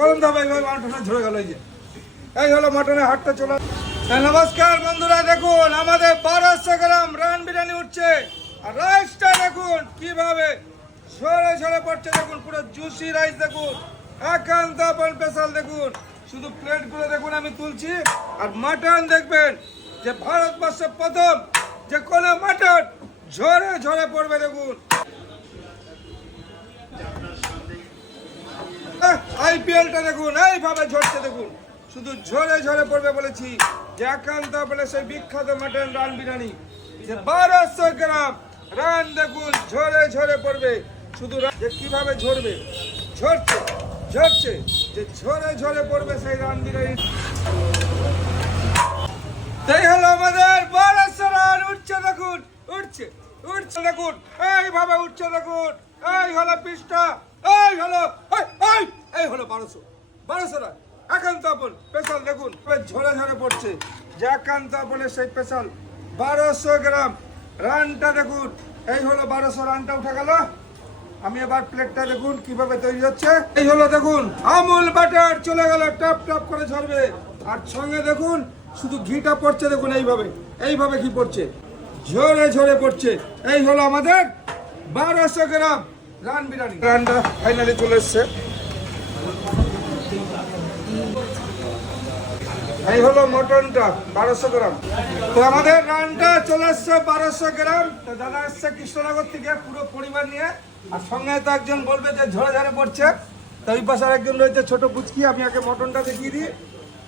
গরম দাবে এইভাবে মাটনে ঝরে গেল এই যে। এই হলো মটনের হাটটা নমস্কার বন্ধুরা, দেখুন আমাদের বারোশো গ্রাম রান বিরিয়ানি উঠছে। আর রাইসটা দেখুন কীভাবে সরে সরে পড়ছে। দেখুন পুরো জুসি রাইস দেখুন। একান্ত স্পেশাল দেখুন। শুধু প্লেটগুলো দেখুন, আমি তুলছি। আর মাটন দেখবেন যে ভারতবর্ষে প্রথম যে কোনো মাটন ঝরে ঝরে পড়বে দেখুন। আইপিএলটা দেখুন, এইভাবে ঝরছে দেখুন। শুধু ঝরে ঝরে পড়বে বলেছি। একান্ত বলে সেই বিখ্যাত মাটন রান বিরিয়ানি। যে বারোশো গ্রাম রান দেখুন, ঝরে ঝরে পড়বে। শুধু যে কীভাবে ঝরবে? ঝরছে ঝরছে। যে ঝরে ঝরে পড়বে সেই রান বিরিয়ানি। তাই হলো আমাদের বারোশো রান, উঠছে দেখুন, উঠছে উঠছে দেখুন, এইভাবে উঠছে দেখুন। এই হলো পৃষ্ঠা, এই হলো এই হলো বারোশো। বারোশো রান একান্ত আপন স্পেশাল দেখুন ঝরে ঝরে পড়ছে। যে একান্ত আপনের সেই স্পেশাল বারোশো গ্রাম। রানটা দেখুন, এই হলো বারোশো, রানটা উঠে গেল। আমি এবার প্লেটটা দেখুন কীভাবে তৈরি হচ্ছে। এই হলো দেখুন, আমুল বাটার চলে গেল, টপ টপ করে ঝরবে। আর সঙ্গে দেখুন, শুধু ঘিটা পড়ছে দেখুন এইভাবে। এইভাবে ঘি পড়ছে। ঝরে ঝরে পড়ছে। এই হলো আমাদের বারোশো গ্রাম রান বিরিয়ানি। রানটা ফাইনালি চলে এসছে। এই হলো মটনটা বারোশো গ্রাম। তো আমাদের রানটা চলে এসছে বারোশো গ্রাম। তো দাদা আসছে কৃষ্ণনগর থেকে পুরো পরিবার নিয়ে। আর সঙ্গে তো একজন বলবে যে ঝরে ঝরে পড়ছে। তো ওই পাশে একজন রয়েছে ছোট পুচকি, আমি আগে মটনটা দেখিয়ে দিই।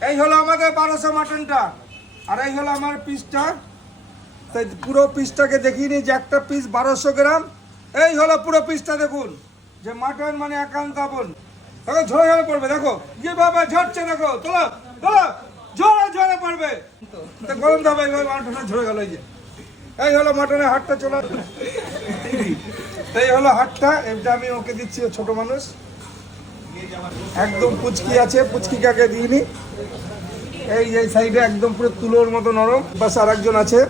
এই হলো আমাদের বারোশো মটনটা আর এই হলো আমার পিসটা। তাই পুরো পিসটাকে দেখিয়ে নিই যে একটা পিস বারোশো গ্রাম। এই হলো পুরো পিসটা দেখুন। যে মাটন মানে একান্ত আপন। দেখো ঝরে ঝরে পড়বে, দেখো। যেভাবে ঝরছে, দেখো, তোলো তোলো ঝরে ঝরে পড়বে। তো গরম দাবে এইভাবে ঝরে গেল, এই যে। এই হলো মাটনের হাটটা, চলে। এই হলো হাটটা, এটা আমি ওকে দিচ্ছি ছোট মানুষ। একদম পুচকি আছে পুচকি কাকে দিইনি। এই এই সাইডে একদম পুরো তুলোর মতো নরম। বাস আর একজন আছে।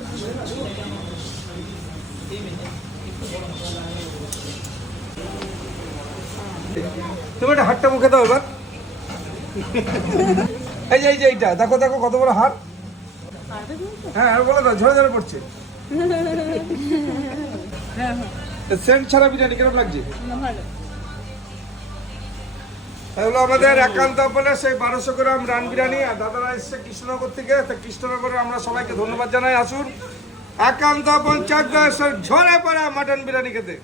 তুমি একটা হাটটা মুখে দাও এবার। এই যে এই যে, এইটা। দেখো দেখো কত বড় হাট। হ্যাঁ আর বলে দাও ঝরে ঝরে পড়ছে। সেন্ট ছাড়া বিরিয়ানি কেমন লাগছে? এগুলো আমাদের একান্ত বলে সেই বারোশো গ্রাম রান বিরিয়ানি। আর দাদারা এসছে কৃষ্ণনগর থেকে। তো কৃষ্ণনগরে আমরা সবাইকে ধন্যবাদ জানাই। আসুন, একান্ত পঞ্চায়েত ঝরে পড়া মাটন বিরিয়ানি খেতে।